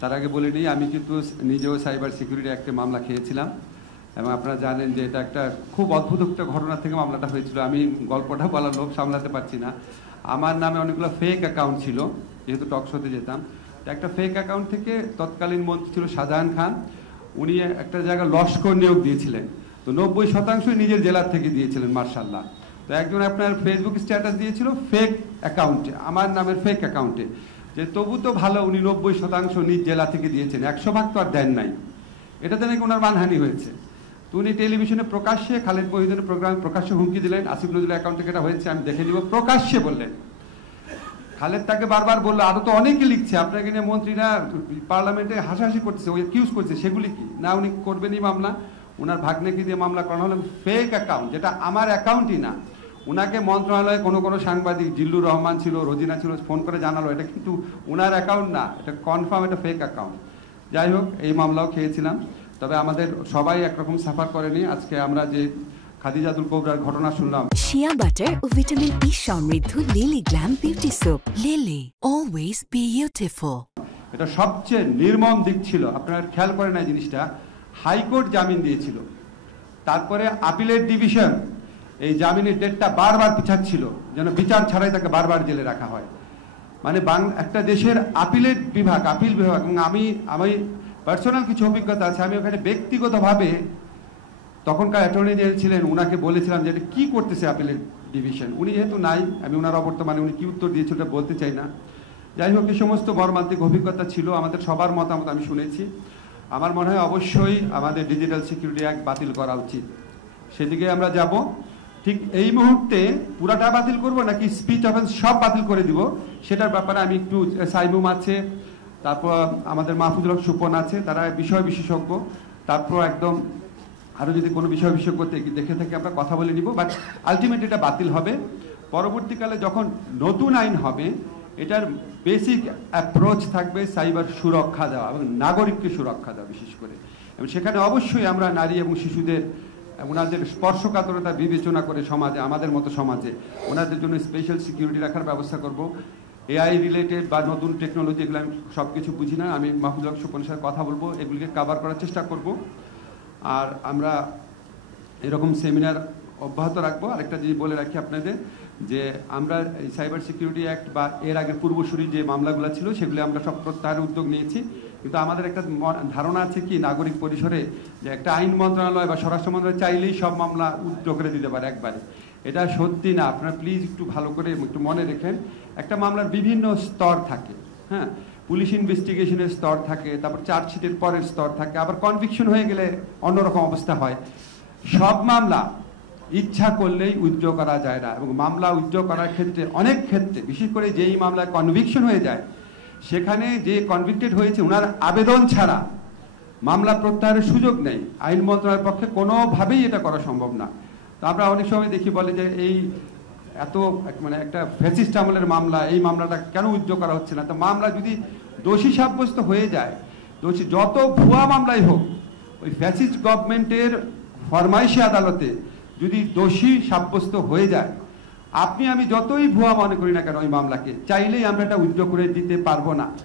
তার আগে বলে নিই, আমি কিন্তু নিজেও সাইবার সিকিউরিটি অ্যাক্টে মামলা খেয়েছিলাম এবং আপনারা জানেন যে এটা একটা খুব অদ্ভুত একটা ঘটনা থেকে মামলাটা হয়েছিল। আমি গল্পটা বলার লোভ সামলাতে পারছি না। আমার নামে অনেকগুলো ফেক অ্যাকাউন্ট ছিল, যেহেতু টকশোতে যেতাম। একটা ফেক অ্যাকাউন্ট থেকে তৎকালীন মন্ত্রী ছিল শাহজাহান খান, উনি একটা জায়গায় লস্কর নিয়োগ দিয়েছিলেন। তো 90% নিজের জেলার থেকে দিয়েছিলেন মার্শাল্লাহ। তো একজন আপনার ফেসবুক স্ট্যাটাস দিয়েছিল ফেক অ্যাকাউন্টে, আমার নামের ফেক অ্যাকাউন্টে, যে তবু তো ভালো উনি 90% নিজ জেলা থেকে দিয়েছেন, 100% তো আর দেন নাই। এটাতে নাকি ওনার মানহানি হয়েছে। তো উনি টেলিভিশনে প্রকাশ্যে খালেদ মহিউদ্দিনের প্রোগ্রামে প্রকাশ্যে হুমকি দিলেন, আসিফ নজরুলের অ্যাকাউন্ট থেকে এটা হয়েছে, আমি দেখে নিব, প্রকাশ্যে বললেন। খালেদ তাকে বারবার বললো, আরো তো অনেকে লিখছে আপনাকে নিয়ে, মন্ত্রীরা পার্লামেন্টে হাসাহাসি করতেছে, ওই অ্যাকিউজ করছে, সেগুলি কি না উনি করবেনই মামলা। ওনার ভাগ্নেকে দিয়ে মামলা করানো হলো ফেক অ্যাকাউন্ট, যেটা আমার অ্যাকাউন্টই না। ওনাকে মন্ত্রণালয়ে কোনো সাংবাদিক, জিল্লুর রহমান ছিল, রোজিনা ছিল, ফোন করে জানালো এটা কিন্তু ওনার অ্যাকাউন্ট না, এটা কনফার্ম এটা ফেক অ্যাকাউন্ট। যাই হোক, এই মামলাও খেয়েছিলাম। তবে আমাদের সবাই একরকম সাফার করেনি। আজকে আমরা যে খাদিজাতুল কোবরার ঘটনা শুনলাম, শিয়া বাটার ও ভিটামিন ই সমৃদ্ধ lily glam beauty soap. Lily, always beautiful. এটা সবচেয়ে নির্মম দিক ছিল, আপনারা খেয়াল করেন না জিনিসটা। হাইকোর্ট জামিন দিয়েছিল, তারপরে আপিলের ডিভিশন এই জামিনের ডেটটা বারবার পিছাচ্ছিল, যেন বিচার ছাড়াই তাকে বারবার জেলে রাখা হয়। মানে একটা দেশের আপিলের বিভাগ, আপিল বিভাগ, এবং আমি পার্সোনাল কিছু অভিজ্ঞতা আছে। আমি ওখানে ব্যক্তিগতভাবে তখনকার অ্যাটর্নি জেনারেল ছিলেন, উনাকে বলেছিলাম যে এটা কি করতেছে আপিলের ডিভিশন। উনি যেহেতু নাই, আমি ওনার অবর্তমানে উনি কি উত্তর দিয়েছিল ওটা বলতে চাই না। যাই হোক, এই সমস্ত মর্মান্তিক অভিজ্ঞতা ছিল, আমাদের সবার মতামত আমি শুনেছি। আমার মনে হয় অবশ্যই আমাদের ডিজিটাল সিকিউরিটি অ্যাক্ট বাতিল করা উচিত, সেদিকে আমরা যাব। ঠিক এই মুহূর্তে পুরাটা বাতিল করব নাকি স্পিচ অফেন্স সব বাতিল করে দিব, সেটার ব্যাপারে আমি একটু, সাইমুম আছে, তারপর আমাদের মাহফুজুল হক সুপন আছে, তারা বিষয় বিশেষজ্ঞ, তারপর একদম আরও যদি কোনো বিষয় বিশেষজ্ঞ দেখে থেকে আমরা কথা বলে নিব। বাট আলটিমেট এটা বাতিল হবে। পরবর্তীকালে যখন নতুন আইন হবে, এটার বেসিক অ্যাপ্রোচ থাকবে সাইবার সুরক্ষা দেওয়া এবং নাগরিককে সুরক্ষা দেওয়া বিশেষ করে। এবং সেখানে অবশ্যই আমরা নারী এবং শিশুদের, ওনাদের স্পর্শকাতরতা বিবেচনা করে সমাজে, আমাদের মতো সমাজে ওনাদের জন্য স্পেশাল সিকিউরিটি রাখার ব্যবস্থা করব। এআই রিলেটেড বা নতুন টেকনোলজি, এগুলো আমি সব কিছু বুঝি না, আমি মাহফুজুল হক সুপনের সাথে কথা বলবো, এগুলিকে কভার করার চেষ্টা করব। আর আমরা এরকম সেমিনার অব্যাহত রাখবো। আরেকটা জিনিস বলে রাখি আপনাদের, যে আমরা এই সাইবার সিকিউরিটি অ্যাক্ট বা এর আগের পূর্বসূরি যে মামলাগুলো ছিল সেগুলি আমরা সব প্রত্যাহারের উদ্যোগ নিয়েছি। কিন্তু আমাদের একটা ধারণা আছে কি, নাগরিক পরিসরে, যে একটা আইন মন্ত্রণালয় বা স্বরাষ্ট্র মন্ত্রণালয় চাইলেই সব মামলা উদ্যোগ করে দিতে পারে একবারে। এটা সত্যি না, আপনারা প্লিজ একটু ভালো করে একটু মনে রেখেন। একটা মামলার বিভিন্ন স্তর থাকে, হ্যাঁ, পুলিশ ইনভেস্টিগেশনের স্তর থাকে, তারপর চার্জশিটের পরের স্তর থাকে, আবার কনভিকশন হয়ে গেলে অন্যরকম অবস্থা হয়। সব মামলা ইচ্ছা করলেই উইথড্র করা যায় না, এবং মামলা উইথড্র করার ক্ষেত্রে অনেক ক্ষেত্রে, বিশেষ করে যেই মামলায় কনভিকশন হয়ে যায়, সেখানে যে কনভিক্টেড হয়েছে ওনার আবেদন ছাড়া মামলা প্রত্যাহারের সুযোগ নেই। আইন মন্ত্রণালয়ের পক্ষে কোনোভাবেই এটা করা সম্ভব না। তো আমরা অনেক সময় দেখি, বলে যে এই এত মানে একটা ফ্যাসিস্ট আমলের মামলা, এই মামলাটা কেন উইথড্র করা হচ্ছে না। তো মামলা যদি দোষী সাব্যস্ত হয়ে যায়, দোষী যত ভুয়া মামলাই হোক, ওই ফ্যাসিস্ট গভর্নমেন্টের ফরমাইশি আদালতে যদি দোষী সাব্যস্ত হয়ে যায়, আপনি আমি যতই ভুয়া মনে করি না কেন ওই মামলাকে, চাইলেই আমরা এটা উইথড্র করে দিতে পারবো না।